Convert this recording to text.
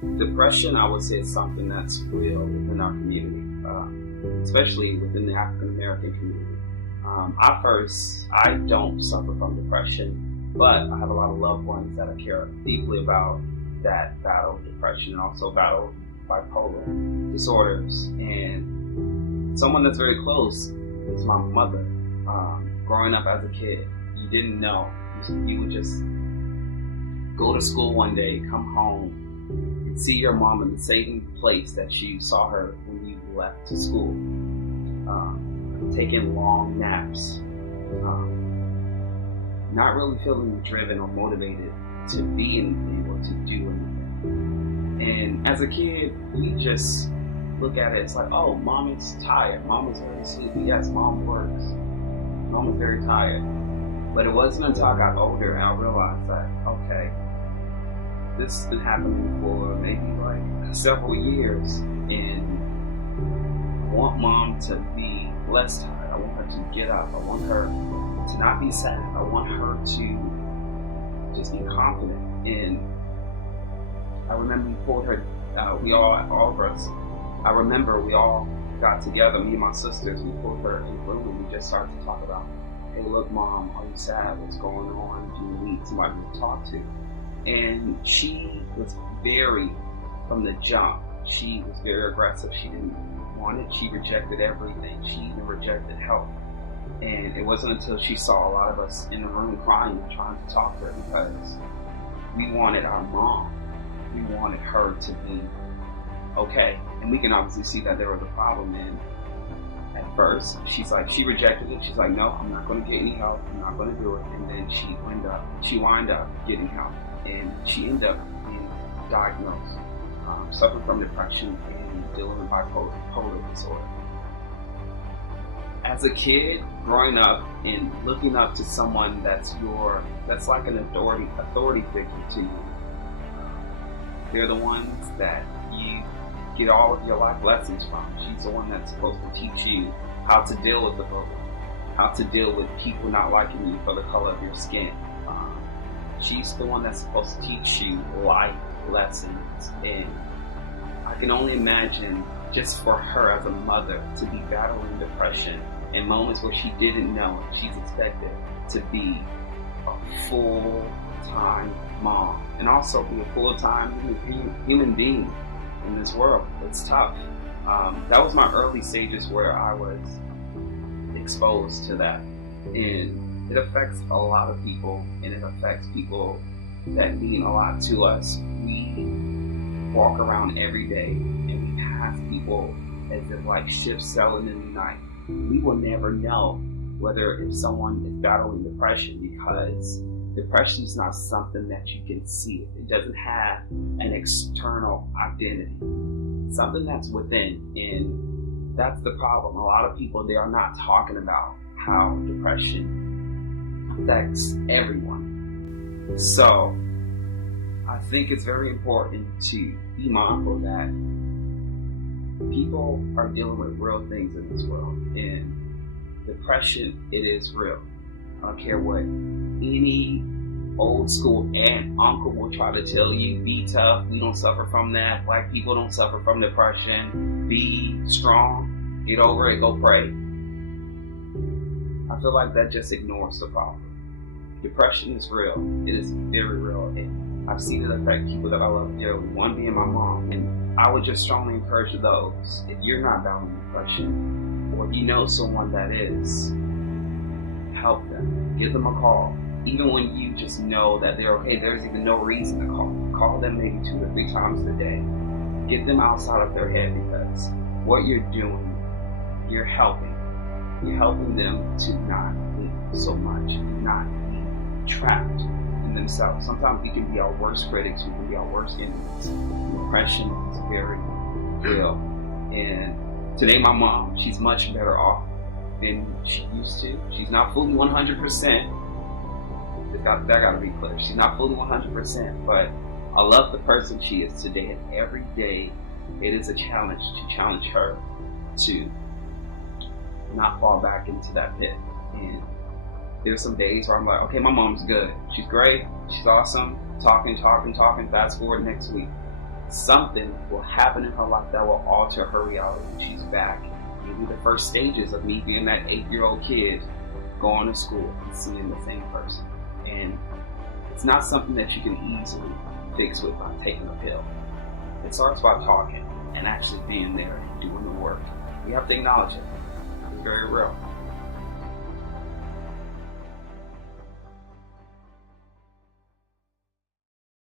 Depression, I would say, is something that's real within our community, especially within the African American community. I don't suffer from depression, but I have a lot of loved ones that I care deeply about that battle depression and also battle bipolar disorders. And someone that's very close is my mother. Growing up as a kid, you didn't know. You would just go to school one day, come home, and see your mom in the same place that you saw her when you left to school, taking long naps, not really feeling driven or motivated to be anything or to do anything. And as a kid, you just look at it, it's like, oh, mom is tired, mom is very sleepy. Yes, mom works, mom is very tired. But it wasn't until I got older and I realized that, okay, this has been happening for maybe like several years, and I want mom to be less tired. I want her to get up. I want her to not be sad. I want her to just be confident. And I remember we pulled her, all of us, I remember we all got together, me and my sisters, we pulled her in the room and we just started to talk about, hey, look, mom, are you sad? What's going on? Do you need somebody to talk to? And she was from the jump, she was very aggressive. She didn't want it. She rejected everything. She even rejected help. And it wasn't until she saw a lot of us in the room crying and trying to talk to her, because we wanted our mom. We wanted her to be okay. And we can obviously see that there was a problem at first. She rejected it. She's like, no, I'm not going to get any help. I'm not going to do it. And then she wound up getting help. And she ended up being diagnosed, suffering from depression and dealing with bipolar disorder. As a kid, growing up and looking up to someone that's like an authority figure to you, they're the ones that you get all of your life lessons from. She's the one that's supposed to teach you how to deal with the bully, how to deal with people not liking you for the color of your skin. She's the one that's supposed to teach you life lessons. And I can only imagine, just for her as a mother to be battling depression in moments where she didn't know she's expected to be a full-time mom and also be a full-time human being in this world. It's tough. That was my early stages where I was exposed to that. And it affects a lot of people, and it affects people that mean a lot to us. We walk around every day and we pass people as if like ships sailing in the night. We will never know whether if someone is battling depression, because depression is not something that you can see. It doesn't have an external identity. It's something that's within, and that's the problem. A lot of people, they are not talking about how depression affects everyone. So I think it's very important to be mindful that people are dealing with real things in this world, and depression, it is real. I don't care what any old school aunt, uncle will try to tell you. Be tough, we don't suffer from that. Black people don't suffer from depression. Be strong, get over it, go pray. I feel like that just ignores the problem. Depression is real. It is very real. And I've seen it affect people that I love dearly, one being my mom. And I would just strongly encourage those, if you're not battling depression, or you know someone that is, help them. Give them a call. Even when you just know that they're okay, there's even no reason to call. Call them maybe 2 or 3 times a day. Get them outside of their head, because what you're doing, you're helping. You're helping them to not think so much, not be trapped in themselves. Sometimes we can be our worst critics, we can be our worst enemies. Depression is very real. And today my mom, she's much better off than she used to. She's not fully 100%. That gotta be clear. She's not fully 100%, but I love the person she is today, and every day it is a challenge to challenge her to not fall back into that pit. And there's some days where I'm like, okay, my mom's good. She's great. She's awesome. Talking. Fast forward next week. something will happen in her life that will alter her reality when she's back. Maybe the first stages of me being that 8-year-old kid going to school and seeing the same person. And it's not something that you can easily fix with by taking a pill. It starts by talking and actually being there and doing the work. We have to acknowledge it.